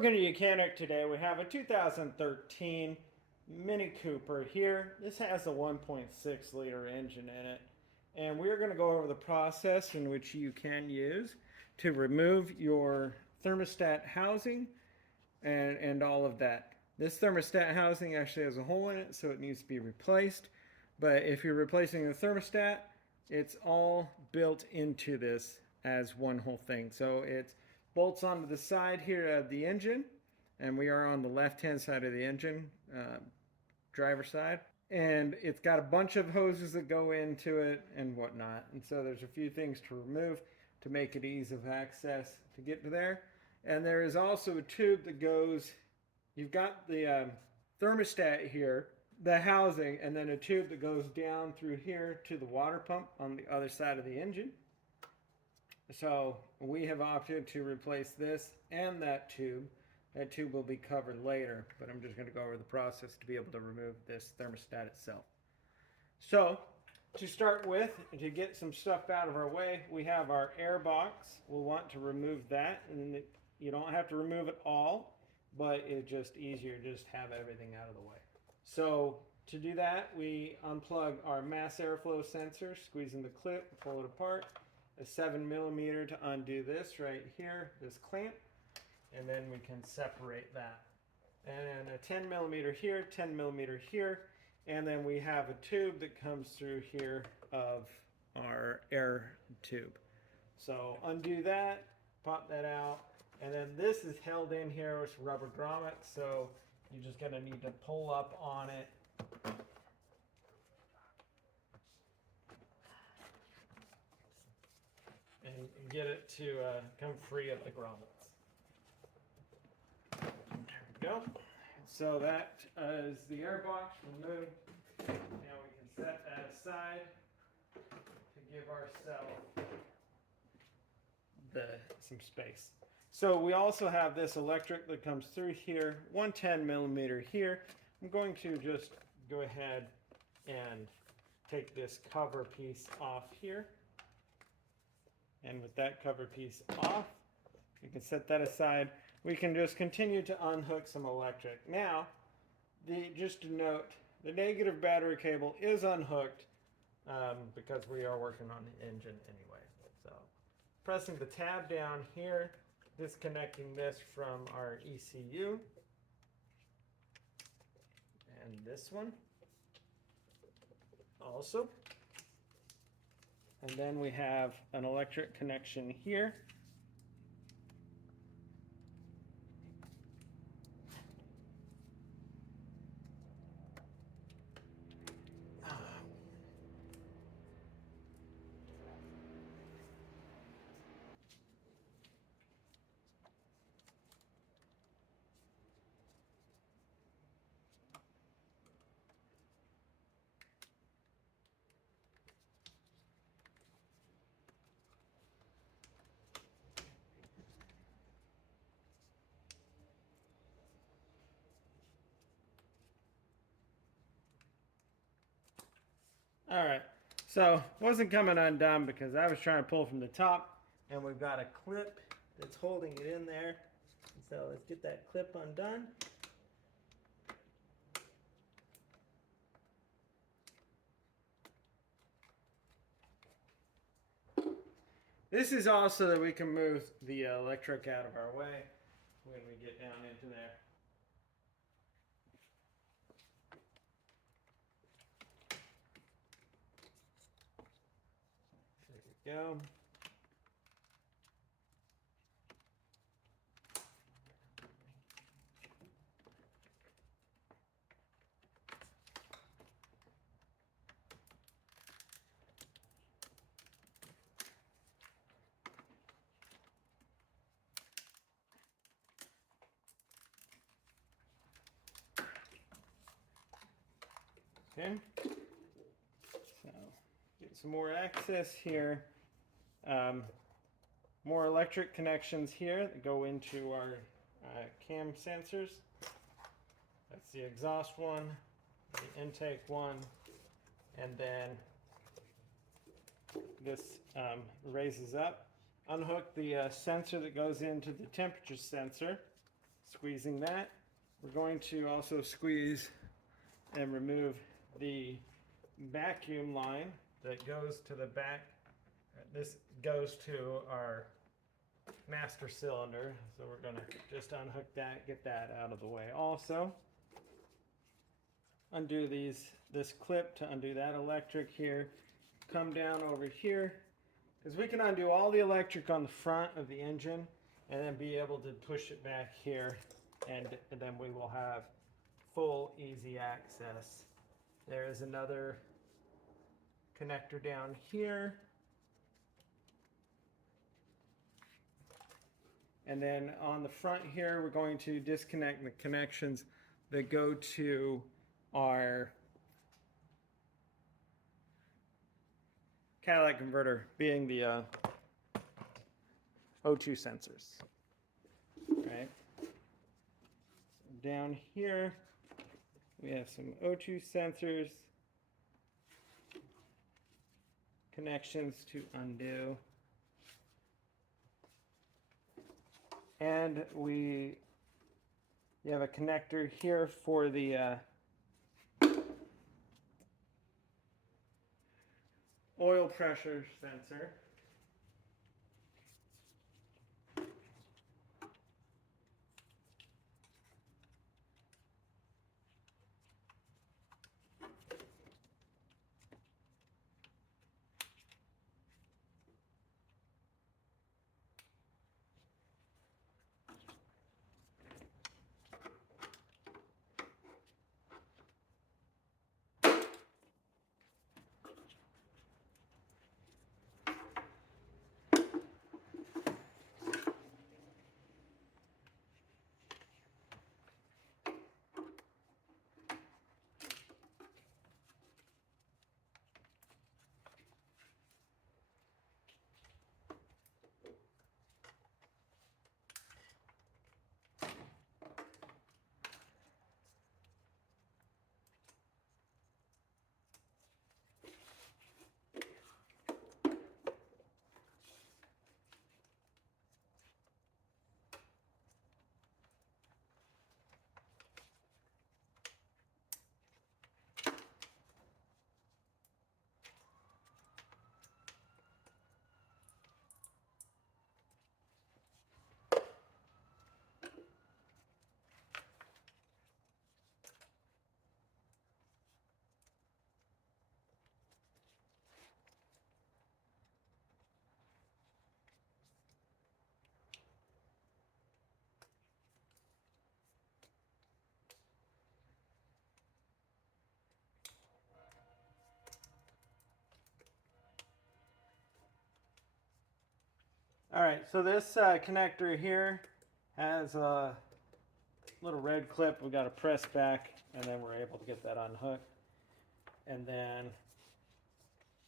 Looking at Mechanic today, we have a 2013 Mini Cooper here. This has a 1.6 liter engine in it. And we're going to go over the process in which you can use to remove your thermostat housing and all of that. This thermostat housing actually has a hole in it, so it needs to be replaced. But if you're replacing the thermostat, it's all built into this as one whole thing. So it's bolts onto the side here of the engine, and we are on the left-hand side of the engine, driver side. And it's got a bunch of hoses that go into it and whatnot. And so there's a few things to remove to make it ease of access to get to there. And there is also a tube that goes, you've got the thermostat here, the housing, and then a tube that goes down through here to the water pump on the other side of the engine. So we have opted to replace this and that tube. That tube will be covered later, but I'm just going to go over the process to be able to remove this thermostat itself. So to start with, to get some stuff out of our way, we have our air box. We'll want to remove that, and you don't have to remove it all, but it's just easier to just have everything out of the way. So to do that, we unplug our mass airflow sensor, squeezing the clip, pull it apart. A 7mm to undo this right here, this clamp, and then we can separate that. And a 10mm here, 10mm here, and then we have a tube that comes through here of our air tube. So undo that, pop that out, and then this is held in here with rubber grommets, so you're just gonna need to pull up on it. And get it to come free of the grommets. There we go. So that is the air box removed. Now we can set that aside to give ourselves some space. So we also have this electric that comes through here, 110mm here. I'm going to just go ahead and take this cover piece off here. And with that cover piece off, you can set that aside. We can just continue to unhook some electric. Now, just to note, the negative battery cable is unhooked because we are working on the engine anyway. So, pressing the tab down here, disconnecting this from our ECU. And this one also. And then we have an electric connection here. All right, so wasn't coming undone because I was trying to pull from the top, and we've got a clip that's holding it in there. So let's get that clip undone. This is also that we can move the electric out of our way when we get down into there. There we go. Okay, so get some more access here. More electric connections here that go into our cam sensors. That's the exhaust one, the intake one, and then this raises up. Unhook the sensor that goes into the temperature sensor. squeezing that. We're going to also squeeze and remove the vacuum line that goes to the back. This goes to our master cylinder, so we're going to just unhook that, get that out of the way. Also, undo this clip to undo that electric here. Come down over here, because we can undo all the electric on the front of the engine and then be able to push it back here, and then we will have full easy access. There is another connector down here. And then on the front here, we're going to disconnect the connections that go to our catalytic converter, being the O2 sensors. Right. Down here, we have some O2 sensors, connections to undo. And you have a connector here for the oil pressure sensor. All right, so this connector here has a little red clip. We got to press back, and then we're able to get that unhooked. And then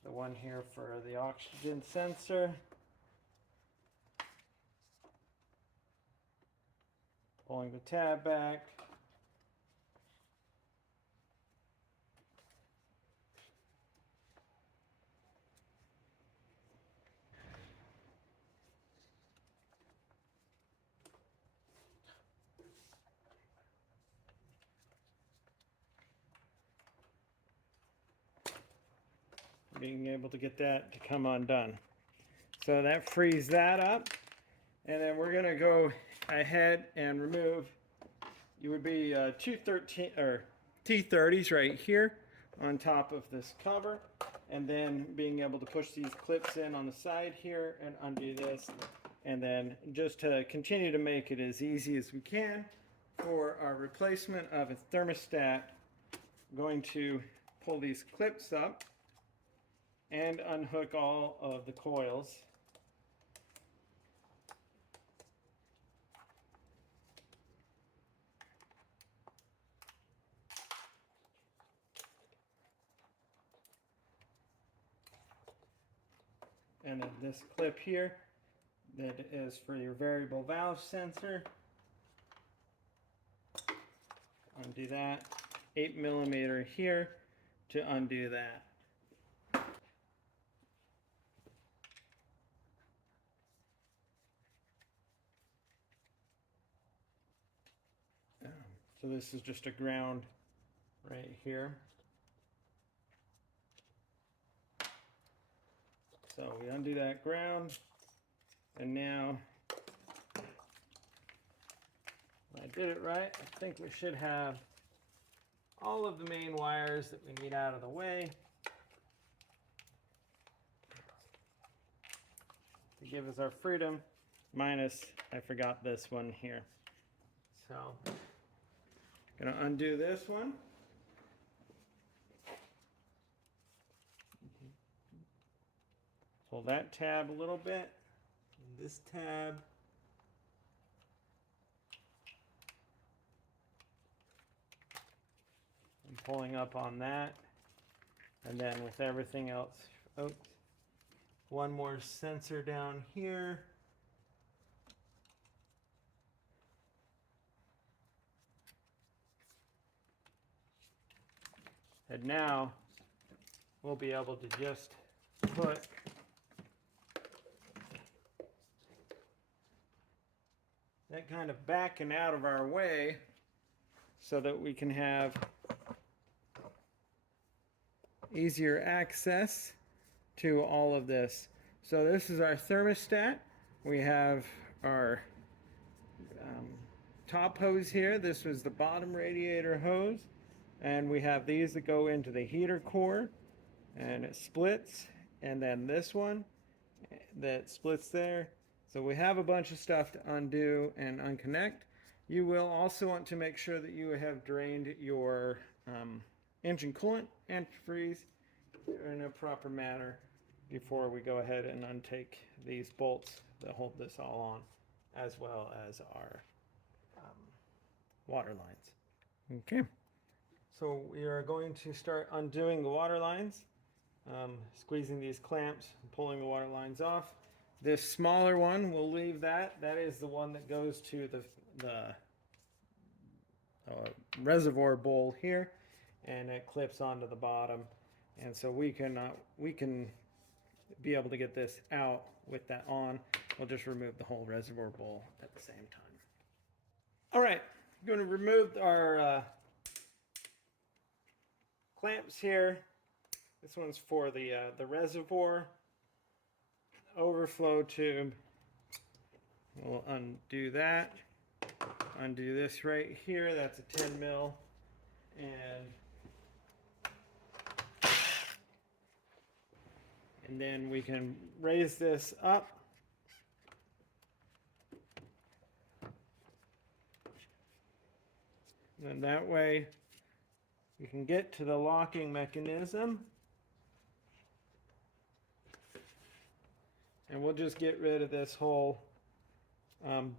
the one here for the oxygen sensor. Pulling the tab back. Being able to get that to come undone. So that frees that up. And then we're going to go ahead and remove, you would be 213 or T30s right here on top of this cover. And then being able to push these clips in on the side here and undo this. And then just to continue to make it as easy as we can for our replacement of a thermostat, I'm going to pull these clips up and unhook all of the coils. And then this clip here, that is for your variable valve sensor. Undo that. 8mm here to undo that. So this is just a ground right here. So we undo that ground, and now, I did it right. I think we should have all of the main wires that we need out of the way to give us our freedom, minus, I forgot this one here. So, gonna undo this one. Pull that tab a little bit, and this tab. I'm pulling up on that, and then with everything else, oh, one more sensor down here. And now we'll be able to just put that kind of backing out of our way so that we can have easier access to all of this. So this is our thermostat. We have our top hose here. This was the bottom radiator hose. And we have these that go into the heater core, and it splits. And then this one that splits there. So we have a bunch of stuff to undo and unconnect. You will also want to make sure that you have drained your engine coolant, antifreeze in a proper manner before we go ahead and untake these bolts that hold this all on, as well as our water lines. Okay. So we are going to start undoing the water lines, squeezing these clamps, pulling the water lines off. This smaller one, we'll leave that. That is the one that goes to the reservoir bowl here, and it clips onto the bottom. And so we can be able to get this out with that on. We'll just remove the whole reservoir bowl at the same time. All right, I'm going to remove our clamps here. This one's for the reservoir overflow tube. We'll undo that. Undo this right here. That's a 10 mil. And then we can raise this up. And that way you can get to the locking mechanism. And we'll just get rid of this whole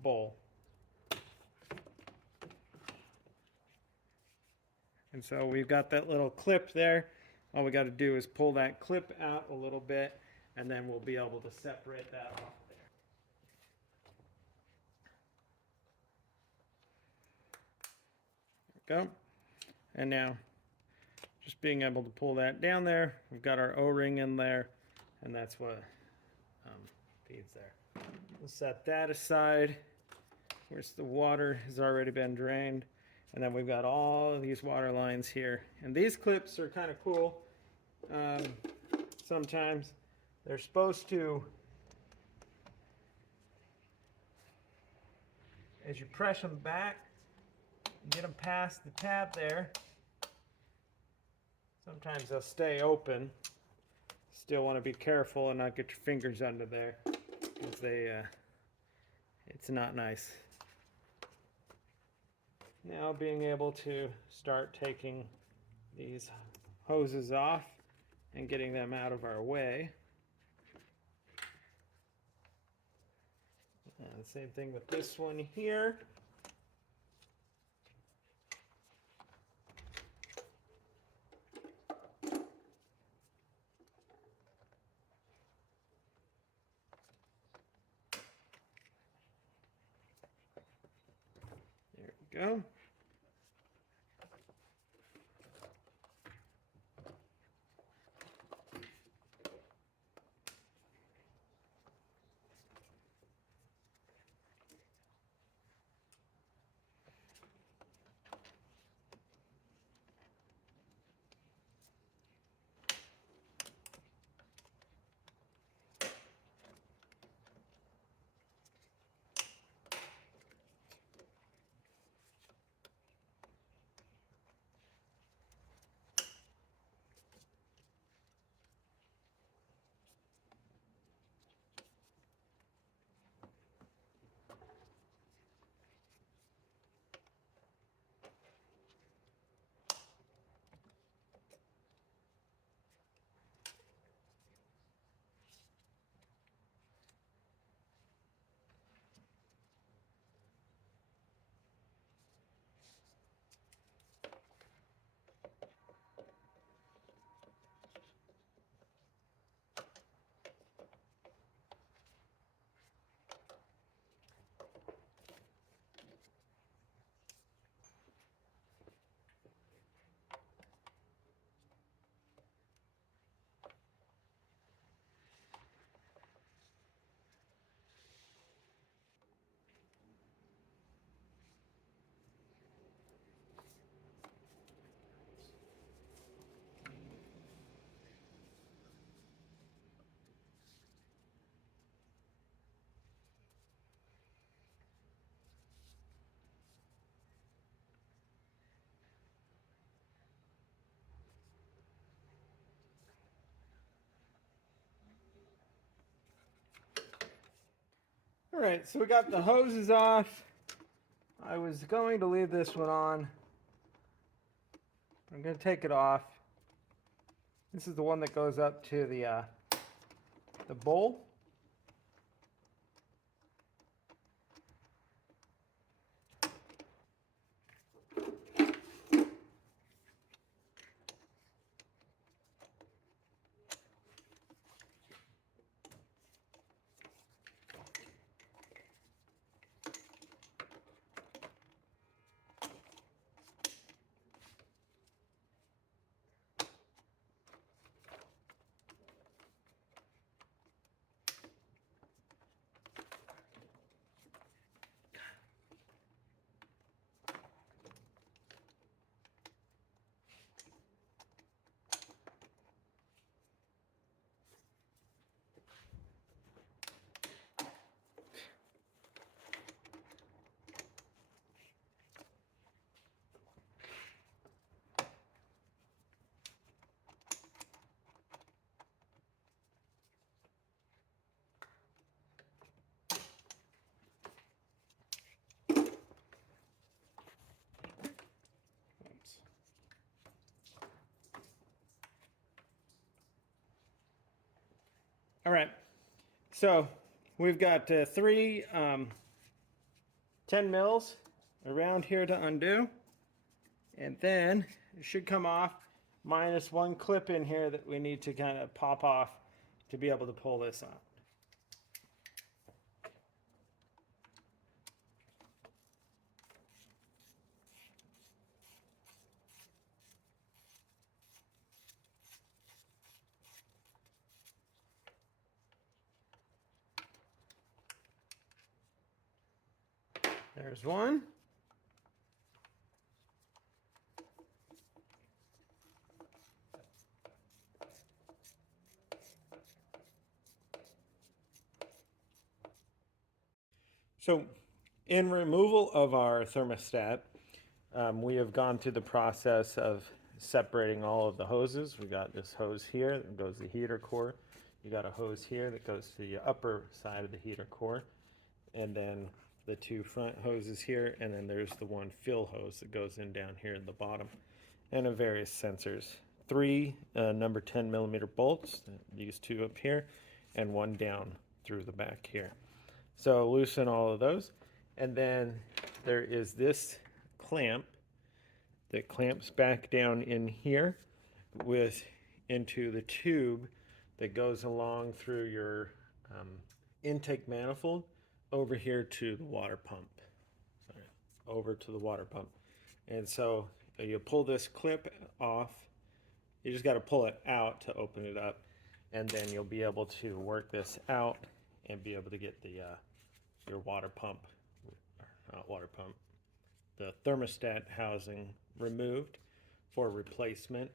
bowl. And so we've got that little clip there. All we got to do is pull that clip out a little bit, and then we'll be able to separate that off there. There we go. And now, just being able to pull that down there, we've got our O-ring in there, and that's what feeds there. We'll set that aside. Where's the water has already been drained. And then we've got all of these water lines here. And these clips are kind of cool. Sometimes they're supposed to, as you press them back, get them past the tab there. Sometimes they'll stay open. Still want to be careful and not get your fingers under there, because it's not nice. Now being able to start taking these hoses off and getting them out of our way. And same thing with this one here. There we go. Alright, so we got the hoses off. I was going to leave this one on. I'm going to take it off. This is the one that goes up to the bowl. All right, so we've got three 10 mils around here to undo, and then it should come off minus one clip in here that we need to kind of pop off to be able to pull this out. There's one. So in removal of our thermostat, we have gone through the process of separating all of the hoses. We got this hose here that goes to the heater core. You got a hose here that goes to the upper side of the heater core. And then the two front hoses here, and then there's the one fill hose that goes in down here in the bottom, and various sensors. Three number 10 millimeter bolts, these two up here, and one down through the back here. So loosen all of those, and then there is this clamp that clamps back down in here into the tube that goes along through your intake manifold over here to the water pump. Sorry, over to the water pump. And so you pull this clip off. You just got to pull it out to open it up, and then you'll be able to work this out and be able to get the your water pump, not water pump, the thermostat housing removed for replacement.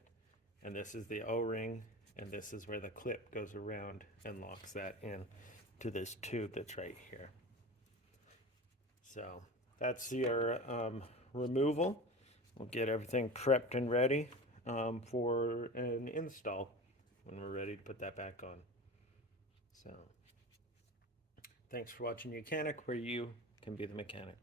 And this is the O-ring, and this is where the clip goes around and locks that in to this tube that's right here. So that's your removal. We'll get everything prepped and ready for an install when we're ready to put that back on. So thanks for watching Mechanic, where you can be the mechanic.